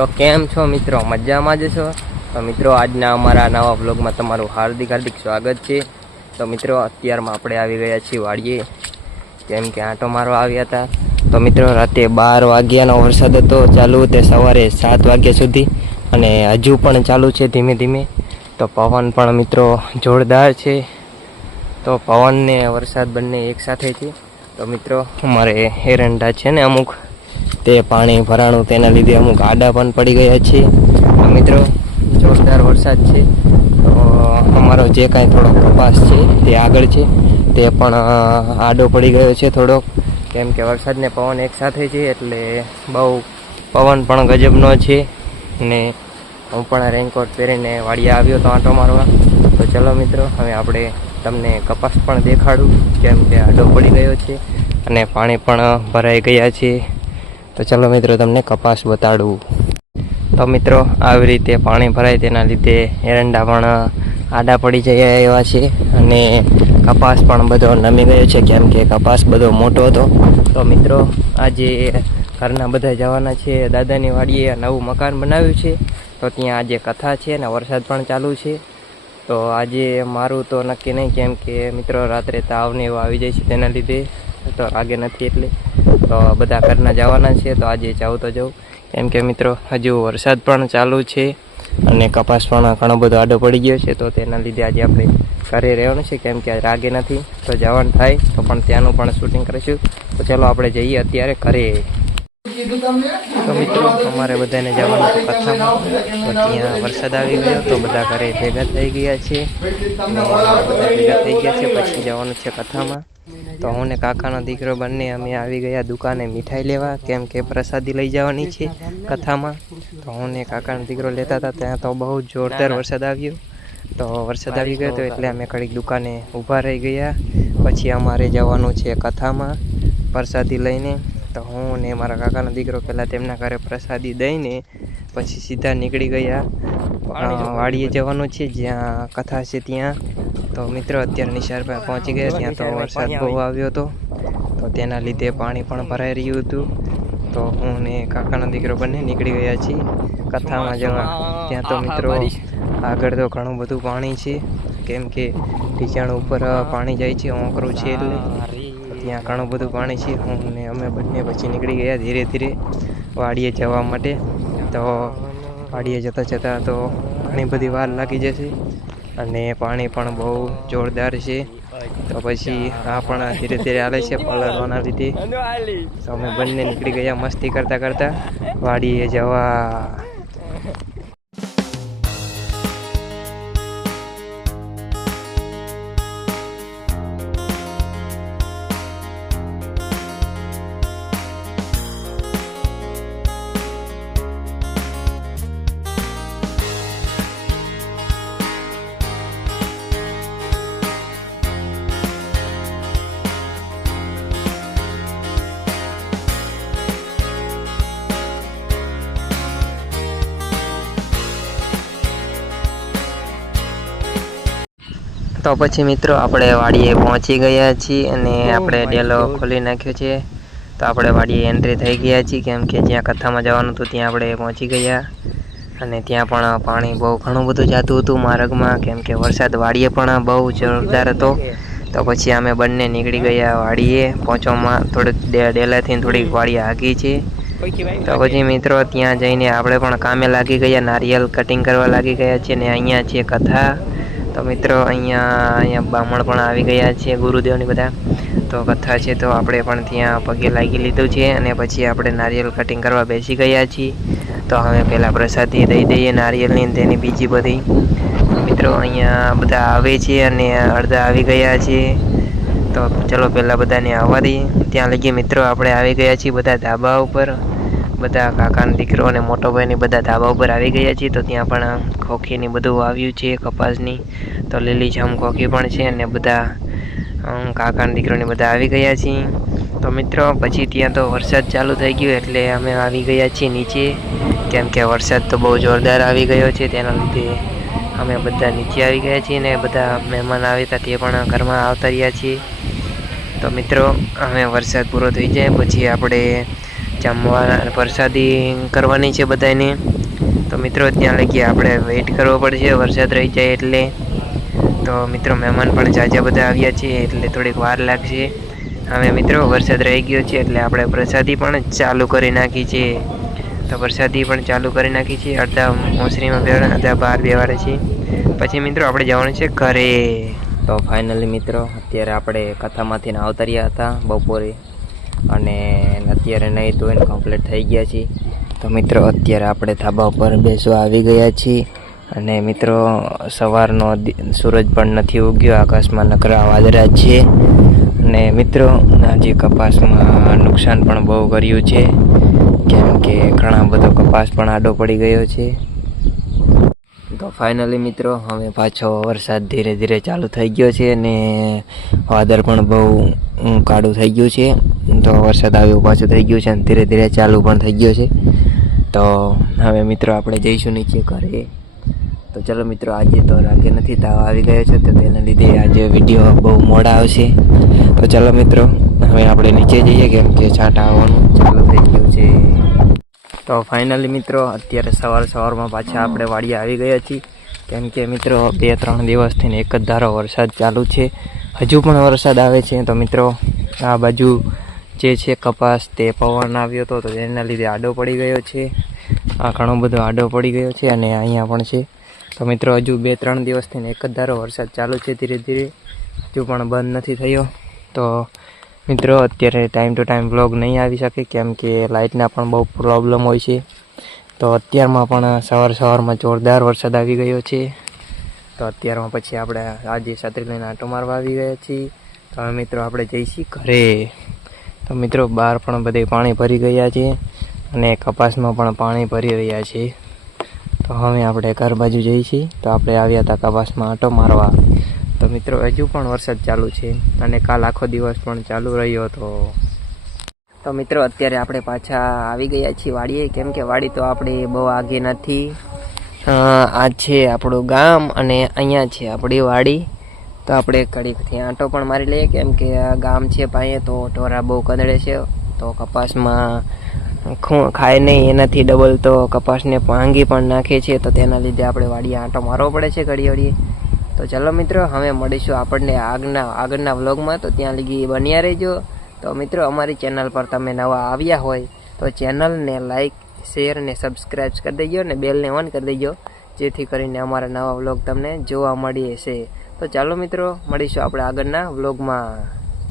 તો કેમ છો મિત્રો, મજામાં જ છો? તો મિત્રો આજના અમારા નવા વ્લોગમાં તમારું હાર્દિક સ્વાગત છે। તો મિત્રો અત્યારમાં આપણે આવી ગયા છીએ વાડીએ, કેમ કે આંટો મારવા આવ્યા હતા। તો મિત્રો રાતે 12 વાગ્યાનો વરસાદ હતો ચાલુ, તે સવારે 7 વાગ્યા સુધી અને હજુ પણ ચાલુ છે ધીમે ધીમે। તો પવન પણ મિત્રો જોરદાર છે। તો પવન ને વરસાદ બંને એકસાથે છે। તો મિત્રો અમારે એરંડા છે ને અમુક, તે પાણી ભરાણું તેના લીધે અમુક આડા પણ પડી ગયા છે। તો મિત્રો જોરદાર વરસાદ છે। તો અમારો જે કાંઈ થોડો કપાસ છે તે આગળ છે, તે પણ આડો પડી ગયો છે થોડોક, કેમ કે વરસાદ ને પવન એકસાથે છે એટલે બહુ પવન પણ ગજબનો છે। ને હું પણ રેનકોટ પહેરીને વાડીએ આવ્યો તો આંટો મારવા। તો ચલો મિત્રો હવે આપણે તમને કપાસ પણ દેખાડું, કેમ કે આડો પડી ગયો છે અને પાણી પણ ભરાઈ ગયા છે। તો ચલો મિત્રો તમને કપાસ બતાડું। તો મિત્રો આવી રીતે પાણી ભરાય તેના લીધે એરંડા પણ આડા પડી ગયા એવા છે અને કપાસ પણ બધો નમી ગયો છે, કેમ કે કપાસ બધો મોટો હતો। તો મિત્રો આજે ઘરના બધા જવાના છે દાદાની વાડીએ, નવું મકાન બનાવ્યું છે તો ત્યાં આજે કથા છે અને વરસાદ પણ ચાલુ છે। તો આજે મારું તો નક્કી નહીં, કેમ કે મિત્રો રાત્રે તાવ ને એવું આવી જાય છે તેના લીધે તો આગે નથી, એટલે તો બધા ઘરના જવાના છે। તો આજે જાઉં તો જાઉં, કેમ કે મિત્રો હજુ વરસાદ પણ ચાલુ છે અને કપાસ પણ ઘણો બધો આડો પડી ગયો છે। તો તેના લીધે આજે આપણે ઘરે રહેવાનું છે, કેમ કે રાગે નથી તો જવાનું થાય તો પણ ત્યાંનું પણ શૂટિંગ કરીશું। તો ચાલો આપણે જઈએ અત્યારે ઘરે। તો મિત્રો અમારે બધાને જવાનું હતું કથામાં, તો ત્યાં વરસાદ આવી ગયો તો બધા ઘરે ભેગા થઈ ગયા છે અને બધા ભેગા થઈ ગયા છે, પછી જવાનું છે કથામાં। તો હું ને કાકાનો દીકરો બંને અમે આવી ગયા દુકાને મીઠાઈ લેવા, કેમ કે પ્રસાદી લઈ જવાની છે કથામાં। તો હું ને કાકાનો દીકરો લેતા હતા, ત્યાં તો બહુ જોરદાર વરસાદ આવ્યો। તો વરસાદ આવી ગયો તો એટલે અમે ઘડીક દુકાને ઊભા રહી ગયા, પછી અમારે જવાનું છે કથામાં પ્રસાદી લઈને। તો હું ને મારા કાકાનો દીકરો પહેલાં તેમના ઘરે પ્રસાદી દઈને પછી સીધા નીકળી ગયા વાડીએ જવાનું છે જ્યાં કથા છે ત્યાં। તો મિત્રો અત્યારે નિશાળમાં પહોંચી ગયા, ત્યાં તો વરસાદ બહુ આવ્યો હતો તો તેના લીધે પાણી પણ ભરાઈ રહ્યું હતું। તો હું ને કાકાનો દીકરો બંને નીકળી ગયા છીએ કથામાં જવા। ત્યાં તો મિત્રો આગળ તો ઘણું બધું પાણી છે, કેમ કે ઢીચાણ ઉપર પાણી જાય છે, ઓંકરું છે એટલે ત્યાં ઘણું બધું પાણી છે। હું ને અમે બંને પછી નીકળી ગયા ધીરે ધીરે વાડીએ જવા માટે। તો વાડીએ જતાં જતાં તો ઘણી બધી વાર લાગી જશે અને પાણી પણ બહુ જોરદાર છે। તો પછી આ પણ ધીરે ધીરે હાલે છે પલળવાના લીધે। તો અમે બંને નીકળી ગયા મસ્તી કરતાં કરતાં વાડીએ જવા। તો પછી મિત્રો આપણે વાડીએ પહોંચી ગયા છીએ અને આપણે ડેલો ખોલી નાખ્યો છે। તો આપણે વાડીએ એન્ટ્રી થઈ ગયા છીએ, કેમ કે જ્યાં કથામાં જવાનું હતું ત્યાં આપણે પહોંચી ગયા અને ત્યાં પણ પાણી બહુ ઘણું બધું જતું હતું માર્ગમાં, કેમ કે વરસાદ વાડીએ પણ બહુ જોરદાર હતો। તો પછી અમે બંને નીકળી ગયા વાડીએ પહોંચવામાં, થોડીક ડેલાથી થોડીક વાડી આગી છે। તો પછી મિત્રો ત્યાં જઈને આપણે પણ કામે લાગી ગયા, નારિયેલ કટિંગ કરવા લાગી ગયા છે ને અહીંયા છે કથા। તો મિત્રો અહીંયા બ્રાહ્મણ પણ આવી ગયા છે, ગુરુદેવની બધા તો કથા છે, તો આપણે પણ ત્યાં પગે લાગી લીધું છે અને પછી આપણે નારિયેલ કટિંગ કરવા બેસી ગયા છીએ। તો હવે પહેલાં પ્રસાદી દઈ દઈએ નારિયેલની, તેની બીજી બધી મિત્રો અહીંયા બધા આવે છે અને અડધા આવી ગયા છે। તો ચલો પહેલાં બધાને આવવા દઈએ। ત્યાં લગી મિત્રો આપણે આવી ગયા છીએ બધા ધાબા ઉપર, બધા કાકાનો દીકરો અને મોટો ભાઈની બધા ધાબા ઉપર આવી ગયા છીએ। તો ત્યાં પણ ખોખીની બધું આવ્યું છે કપાસની, તો લીલીછમ ખોખી પણ છે અને બધા કાકાના દીકરોને બધા આવી ગયા છીએ। તો મિત્રો પછી ત્યાં તો વરસાદ ચાલુ થઈ ગયો એટલે અમે આવી ગયા છીએ નીચે, કેમ કે વરસાદ તો બહુ જોરદાર આવી ગયો છે, તેના લીધે અમે બધા નીચે આવી ગયા છીએ ને બધા મહેમાન આવ્યા હતા તે પણ ઘરમાં આવતા રહ્યા છીએ। તો મિત્રો હવે વરસાદ પૂરો થઈ જાય પછી આપણે જમવા પ્રસાદી કરવાની છે બધાને. તો મિત્રો ત્યાં લગી આપણે વેઇટ કરવો પડશે વરસાદ રહી જાય એટલે. તો મિત્રો મહેમાન પણ જાજા બધા આવ્યા છે એટલે થોડીક વાર લાગશે. હવે મિત્રો વરસાદ રહી ગયો છે એટલે આપણે પ્રસાદી પણ ચાલુ કરી નાખી છે. તો પ્રસાદી પણ ચાલુ કરી નાખી છે. અડધા મોસરીમાં બેવાડા, અડધા બહાર બેવાડે છે. પછી મિત્રો આપણે જવાનું છે ઘરે. તો ફાઇનલી મિત્રો અત્યારે આપણે કથામાંથી આવતર્યા હતા બપોરે, અને અત્યારે નહીં ધોઈને કમ્પ્લીટ થઈ ગયા છીએ. તો મિત્રો અત્યારે આપણે ધાબા ઉપર બેસવા આવી ગયા છીએ. અને મિત્રો સવારનો સૂરજ પણ નથી ઉગ્યો, આકાશમાં નકરા વાદળા છે. અને મિત્રો આજે કપાસમાં નુકસાન પણ બહુ કર્યું છે, કેમ કે ઘણા બધો કપાસ પણ આડો પડી ગયો છે. તો ફાઇનલી મિત્રો હવે પાછો વરસાદ ધીરે ધીરે ચાલુ થઈ ગયો છે અને વાદળ પણ બહુ કાળું થઈ ગયું છે. તો વરસાદ આવ્યો પાછું થઈ ગયું છે અને ધીરે ધીરે ચાલુ પણ થઈ ગયો છે. તો હવે મિત્રો આપણે જઈશું નીચે ઘરે. તો ચલો મિત્રો, આજે તો રાગે નથી, તાવ આવી ગયો છે, તો તેના લીધે આજે વિડીયો બહુ મોડા આવશે. તો ચલો મિત્રો હવે આપણે નીચે જઈએ, કેમ કે છાંટા આવવાનું ચાલુ થઈ ગયું છે. તો ફાઇનલી મિત્રો અત્યારે સવારમાં પાછા આપણે વાડીએ આવી ગયા છીએ, કેમ કે મિત્રો 2-3 દિવસથી એક જ ધારો વરસાદ ચાલુ છે. હજુ પણ વરસાદ આવે છે. તો મિત્રો આ બાજુ જે છે કપાસ, તે પવન આવ્યો હતો તો તેના લીધે આડો પડી ગયો છે. આ ઘણો બધો આડો પડી ગયો છે અને અહીંયા પણ છે. તો મિત્રો હજુ 2-3 દિવસથી એક જ ધારો વરસાદ ચાલુ છે, ધીરે ધીરે હજુ પણ બંધ નથી થયો. તો મિત્રો અત્યારે ટાઈમ ટુ ટાઈમ વ્લોગ નહીં આવી શકે, કેમ કે લાઇટના પણ બહુ પ્રોબ્લેમ હોય છે. તો અત્યારમાં પણ સવારમાં જોરદાર વરસાદ આવી ગયો છે. તો અત્યારમાં પછી આપણે આજે છત્રી લઈને આંટો મારવા આવી ગયા છીએ. તો હવે મિત્રો આપણે જઈશું ઘરે. તો મિત્રો બહાર પણ બધે પાણી ભરી ગયા છે અને કપાસમાં પણ પાણી ભરી રહ્યા છે. તો હવે આપણે ઘર બાજુ જઈએ છીએ. તો આપણે આવ્યા હતા કપાસમાં આંટો મારવા. તો મિત્રો હજુ પણ વરસાદ ચાલુ છે અને કાલ આખો દિવસ પણ ચાલુ રહ્યો હતો. તો મિત્રો અત્યારે આપણે પાછા આવી ગયા છીએ વાડીએ, કેમ કે વાડી તો આપણે બહુ આગે નથી. આ છે આપણું ગામ અને અહીંયા છે આપણી વાડી. તો આપણે ઘડીકથી આંટો પણ મારી લઈએ, કેમ કે આ ગામ છે પાસે, તો ઢોરા બહુ કદળે છે. તો કપાસમાં ખાય નહીં, એનાથી ડબલ તો કપાસને ભાંગી પણ નાખે છે. તો તેના લીધે આપણે વાડીએ આંટો મારવો પડે છે ઘડીએ. તો ચાલો મિત્રો હવે મળીશું આપણને આગળના વ્લોગમાં. તો ત્યાં લગી બન્યા રહેજો. તો મિત્રો અમારી ચેનલ પર તમે નવા આવ્યા હોય તો ચેનલને લાઈક, શેર ને સબસ્ક્રાઈબ કરી દેજો ને બેલને ઓન કરી દેજો, જેથી કરીને અમારા નવા વ્લોગ તમને જોવા મળે છે. તો ચાલો મિત્રો મળીશું આપણે આગળના વ્લોગમાં.